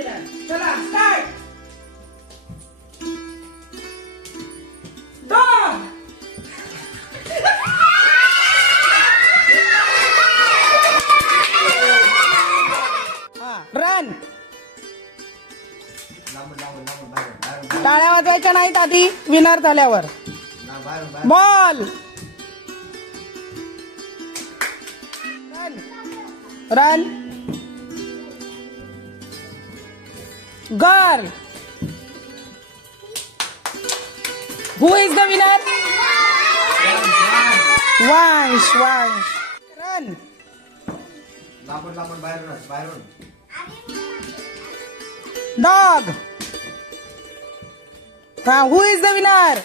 विनर. चला start. Dog. Run. टाळ्या वाजवायच्या नाहीत आधी विनर झाल्यावर. Ball. Run. Girl. Who is the winner? वंश. वंश. Run. Dog. Who is the winner?